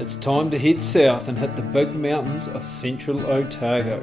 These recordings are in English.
It's time to head south and hit the big mountains of central Otago.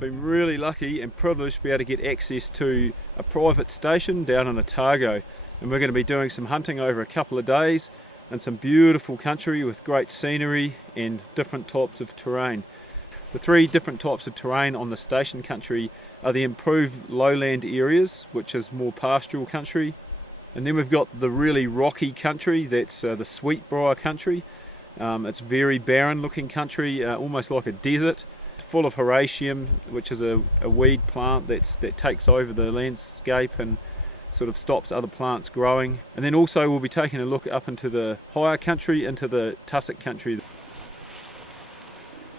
Been really lucky and privileged to be able to get access to a private station down in Otago, and we're going to be doing some hunting over a couple of days in some beautiful country with great scenery and different types of terrain. The three different types of terrain on the station country are the improved lowland areas, which is more pastoral country, and then we've got the really rocky country, that's the sweetbriar country. It's very barren looking country, almost like a desert, full of herbaceum, which is a weed plant that takes over the landscape and sort of stops other plants growing. And then also we'll be taking a look up into the higher country, into the tussock country.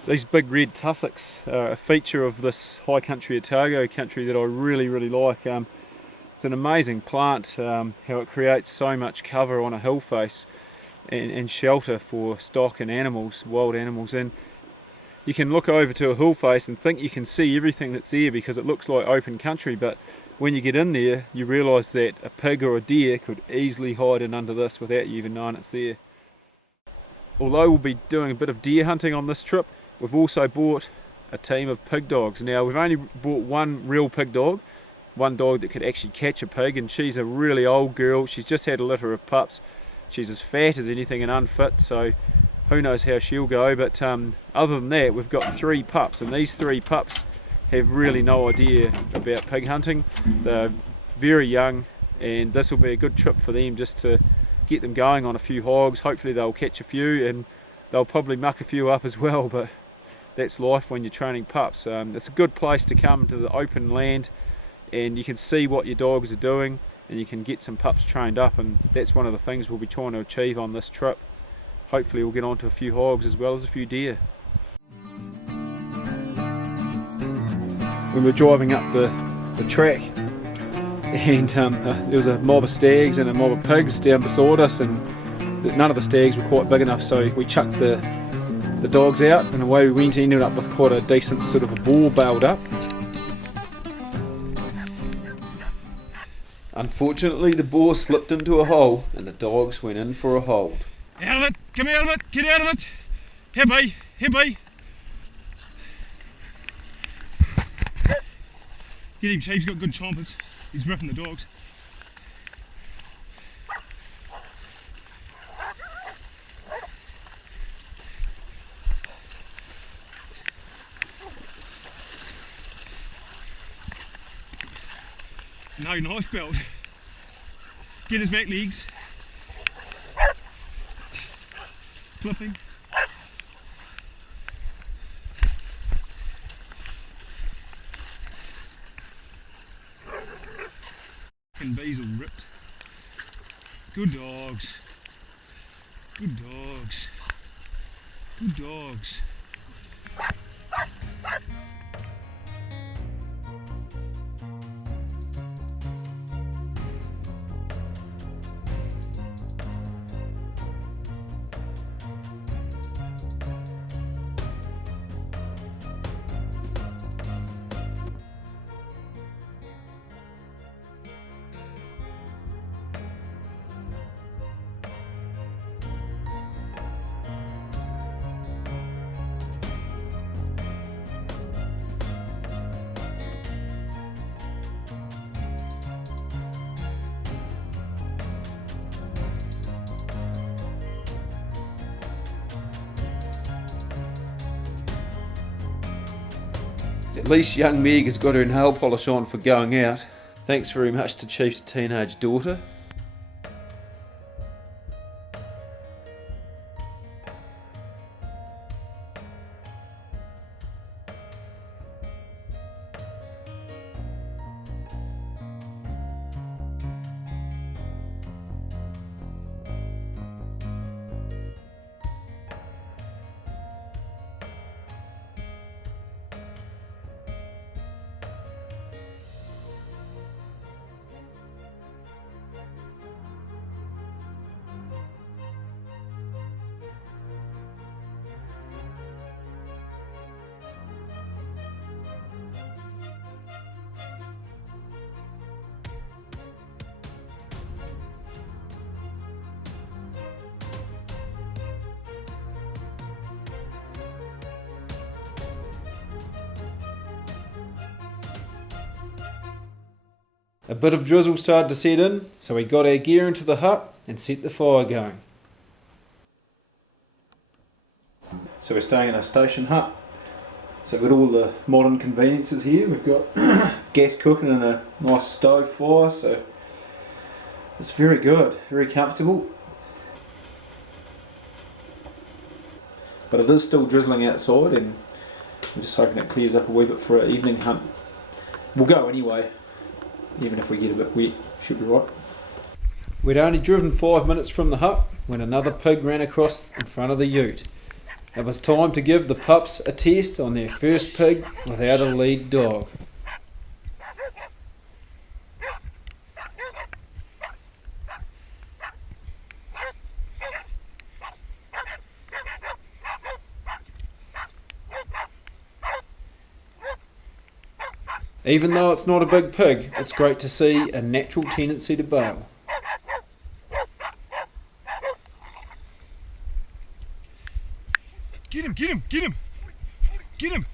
These big red tussocks are a feature of this high country Otago country that I really like. It's an amazing plant, how it creates so much cover on a hill face and shelter for stock and animals, wild animals. And you can look over to a hill face and think you can see everything that's there because it looks like open country, but when you get in there you realise that a pig or a deer could easily hide in under this without you even knowing it's there. Although we'll be doing a bit of deer hunting on this trip, we've also bought a team of pig dogs. Now we've only bought one real pig dog, one dog that could actually catch a pig, and she's a really old girl. She's just had a litter of pups. She's as fat as anything and unfit, so who knows how she'll go. But other than that, we've got 3 pups, and these 3 pups have really no idea about pig hunting. They're very young, and this will be a good trip for them just to get them going on a few hogs. Hopefully they'll catch a few, and they'll probably muck a few up as well, but that's life when you're training pups. It's a good place to come to the open land, and you can see what your dogs are doing, and you can get some pups trained up, and that's one of the things we'll be trying to achieve on this trip. Hopefully we'll get onto a few hogs as well as a few deer. When we were driving up the track, and there was a mob of stags and a mob of pigs down beside us, and none of the stags were quite big enough, so we chucked the dogs out and away we went. Ended up with quite a decent sort of a boar bailed up. Unfortunately the boar slipped into a hole and the dogs went in for a hold. Out of it! Come out of it! Get out of it! Here be! Here be! Get him, Chief. He's got good chompers. He's ripping the dogs. No knife belt. Get his back legs. Flipping. And bees all ripped. Good dogs. Good dogs. Good dogs. At least young Meg has got her nail polish on for going out. Thanks very much to Chief's teenage daughter. A bit of drizzle started to set in, so we got our gear into the hut and set the fire going. So we're staying in a station hut. So we've got all the modern conveniences here. We've got gas cooking and a nice stove fire, so it's very good, very comfortable. But it is still drizzling outside, and I'm just hoping it clears up a wee bit for an evening hunt. We'll go anyway, even if we get a bit wet, should be right. We'd only driven 5 minutes from the hut when another pig ran across in front of the ute. It was time to give the pups a test on their first pig without a lead dog. Even though it's not a big pig, it's great to see a natural tendency to bail. Get him, get him, get him! Get him!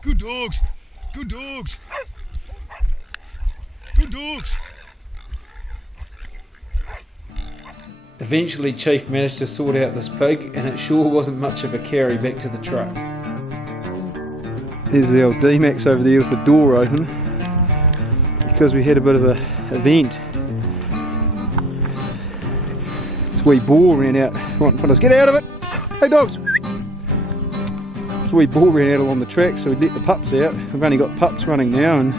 Good dogs! Good dogs! Good dogs! Eventually Chief managed to sort out this pig, and it sure wasn't much of a carry back to the truck. Here's the old D-Max over there with the door open, because we had a bit of an event. This wee boar ran out right in front of us. Get out of it! Hey dogs! This wee boar ran out along the track, so we let the pups out. We've only got pups running now, and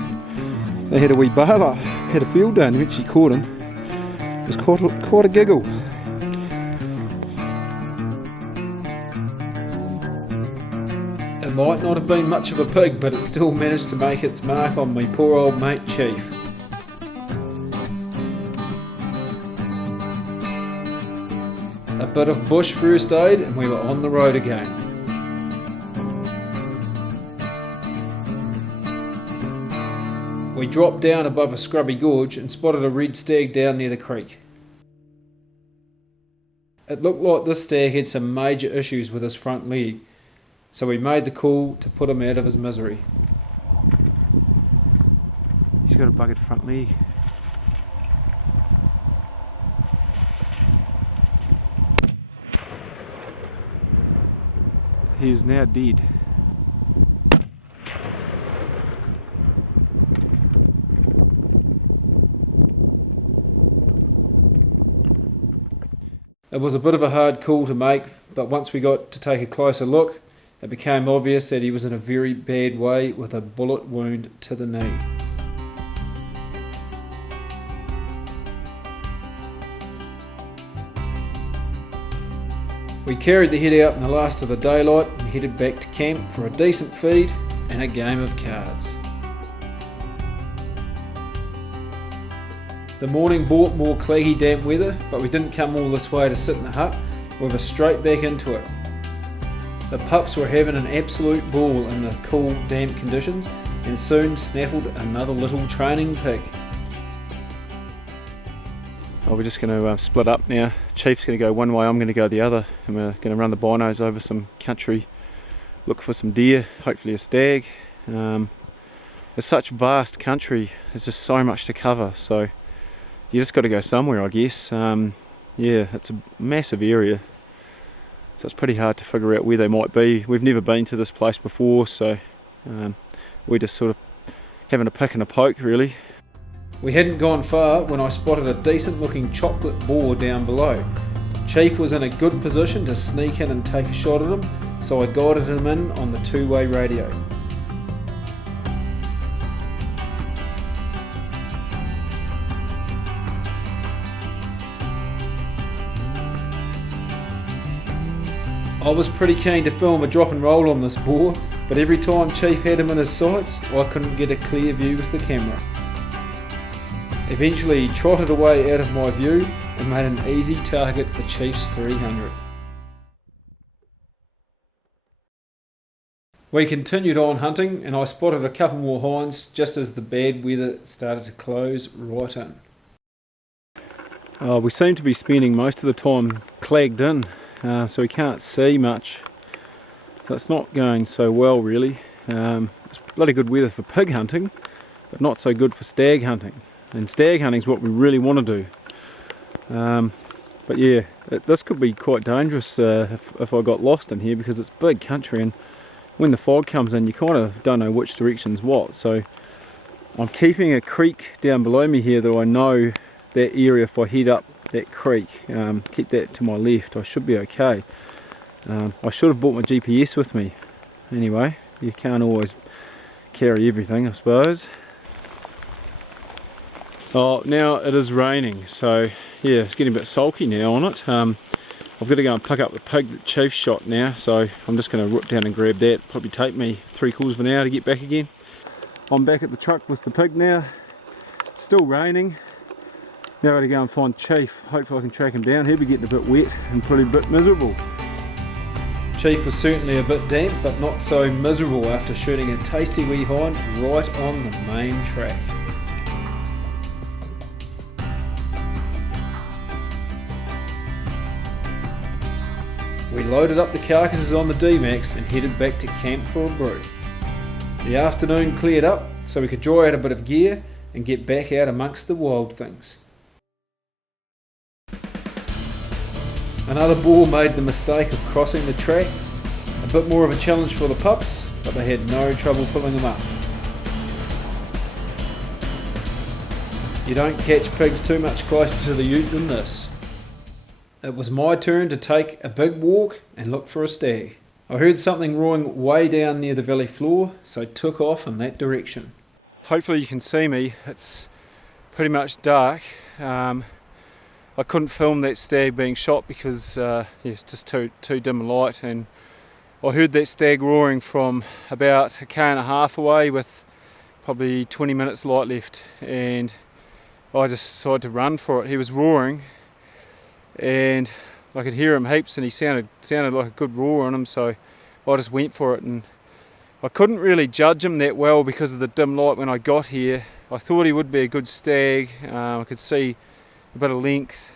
they had a wee bail up, had a field day, and eventually caught him. It was quite a giggle. It might not have been much of a pig, but it still managed to make its mark on me poor old mate Chief. A bit of bush first aid and we were on the road again. We dropped down above a scrubby gorge and spotted a red stag down near the creek. It looked like this stag had some major issues with his front leg, so we made the call to put him out of his misery. He's got a buggered front leg. He is now dead. It was a bit of a hard call to make, but once we got to take a closer look, it became obvious that he was in a very bad way with a bullet wound to the knee. We carried the head out in the last of the daylight and headed back to camp for a decent feed and a game of cards. The morning brought more claggy damp weather, but we didn't come all this way to sit in the hut. We were straight back into it. The pups were having an absolute ball in the cool, damp conditions and soon snaffled another little training pig. We're just going to split up now. Chief's going to go one way, I'm going to go the other, and we're going to run the binos over some country, look for some deer, hopefully a stag. It's such vast country, there's just so much to cover, so you just got to go somewhere, I guess. Yeah, it's a massive area. So it's pretty hard to figure out where they might be. We've never been to this place before, so we're just sort of having a pick and a poke, really. We hadn't gone far when I spotted a decent looking chocolate boar down below. Chief was in a good position to sneak in and take a shot at him, so I guided him in on the two-way radio. I was pretty keen to film a drop and roll on this boar, but every time Chief had him in his sights, I couldn't get a clear view with the camera. Eventually he trotted away out of my view and made an easy target for Chief's 300. We continued on hunting and I spotted a couple more hinds just as the bad weather started to close right in. We seem to be spending most of the time clagged in, so we can't see much. So it's not going so well really. It's bloody good weather for pig hunting, but not so good for stag hunting. And stag hunting is what we really want to do. But yeah, this could be quite dangerous if I got lost in here, because it's big country, and when the fog comes in you kind of don't know which direction's what. So I'm keeping a creek down below me here that I know that area. If I head up that creek, keep that to my left, I should be okay. I should have brought my GPS with me. Anyway, you can't always carry everything, I suppose. Oh, now it is raining, so yeah, it's getting a bit sulky now on it. I've got to go and pick up the pig that Chief shot now, so I'm just going to rip down and grab that. Probably take me 3/4 of an hour to get back again. I'm back at the truck with the pig now. It's still raining. Now I've got to go and find Chief. Hopefully I can track him down. He'll be getting a bit wet and probably a bit miserable. Chief was certainly a bit damp, but not so miserable after shooting a tasty wee hind right on the main track. We loaded up the carcasses on the D-Max and headed back to camp for a brew. The afternoon cleared up so we could dry out a bit of gear and get back out amongst the wild things. Another boar made the mistake of crossing the track. A bit more of a challenge for the pups, but they had no trouble pulling them up. You don't catch pigs too much closer to the ute than this. It was my turn to take a big walk and look for a stag. I heard something roaring way down near the valley floor, so I took off in that direction. Hopefully you can see me. It's pretty much dark. I couldn't film that stag being shot because it's just too dim a light, and I heard that stag roaring from about 1.5 km away with probably 20 minutes light left, and I just decided to run for it. He was roaring and I could hear him heaps, and he sounded like a good roar on him, so I just went for it. And I couldn't really judge him that well because of the dim light when I got here. I thought he would be a good stag. I could see a bit of length.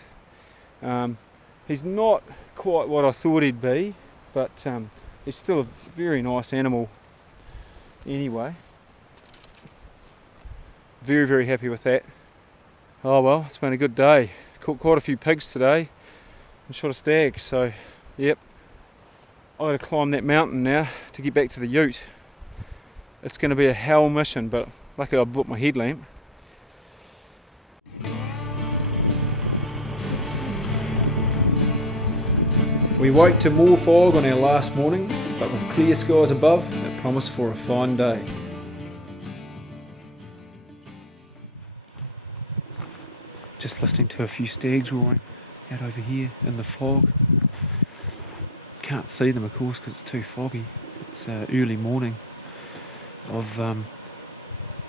He's not quite what I thought he'd be, but he's still a very nice animal anyway. Very, very happy with that. Oh well, it's been a good day. Caught quite a few pigs today and shot a stag, so yep, I've got to climb that mountain now to get back to the ute. It's going to be a hell mission, but luckily I brought my headlamp. We woke to more fog on our last morning, but with clear skies above, it promised for a fine day. Just listening to a few stags roaring out over here in the fog. Can't see them, of course, because it's too foggy. It's early morning. I've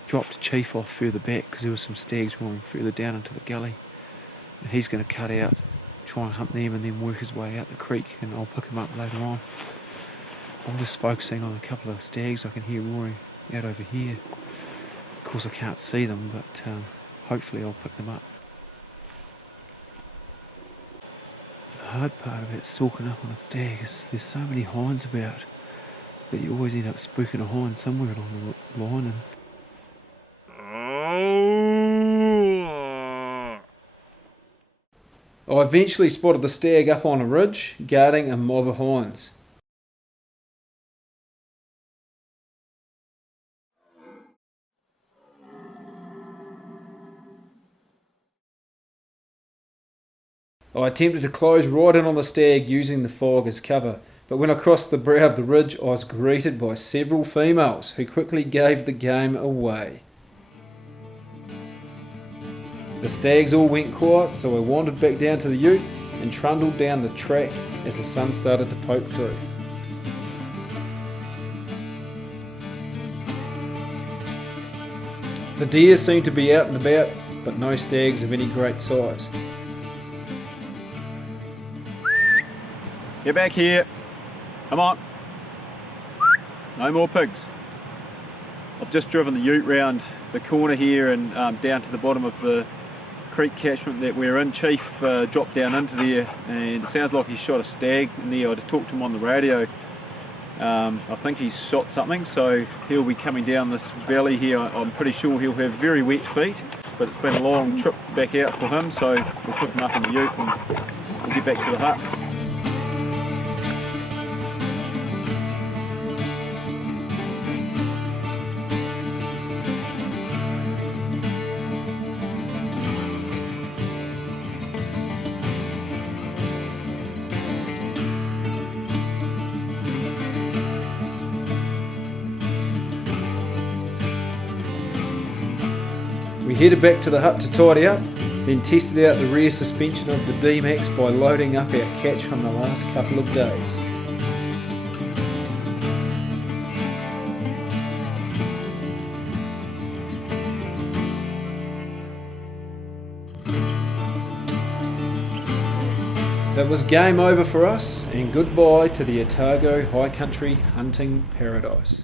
dropped Chief off further back because there were some stags roaring further down into the gully. And he's going to cut out, try and hunt them, and then work his way out the creek, and I'll pick him up later on. I'm just focusing on a couple of stags I can hear roaring out over here. Of course I can't see them, but hopefully I'll pick them up. The hard part about stalking up on a stag is there's so many hinds about that you always end up spooking a hind somewhere along the line. I eventually spotted the stag up on a ridge, guarding a mob of hinds. I attempted to close right in on the stag using the fog as cover, but when I crossed the brow of the ridge I was greeted by several females who quickly gave the game away. The stags all went quiet, so I wandered back down to the ute and trundled down the track as the sun started to poke through. The deer seemed to be out and about, but no stags of any great size. Get back here. Come on. No more pigs. I've just driven the ute round the corner here and down to the bottom of the creek catchment that we're in. Chief dropped down into there, and it sounds like he shot a stag in there. I just talked to him on the radio. I think he's shot something, so he'll be coming down this valley here. I'm pretty sure he'll have very wet feet, but it's been a long trip back out for him, so we'll put him up in the ute and we'll get back to the hut. We headed back to the hut to tidy up, then tested out the rear suspension of the D-Max by loading up our catch from the last couple of days. That was game over for us, and goodbye to the Otago High Country hunting paradise.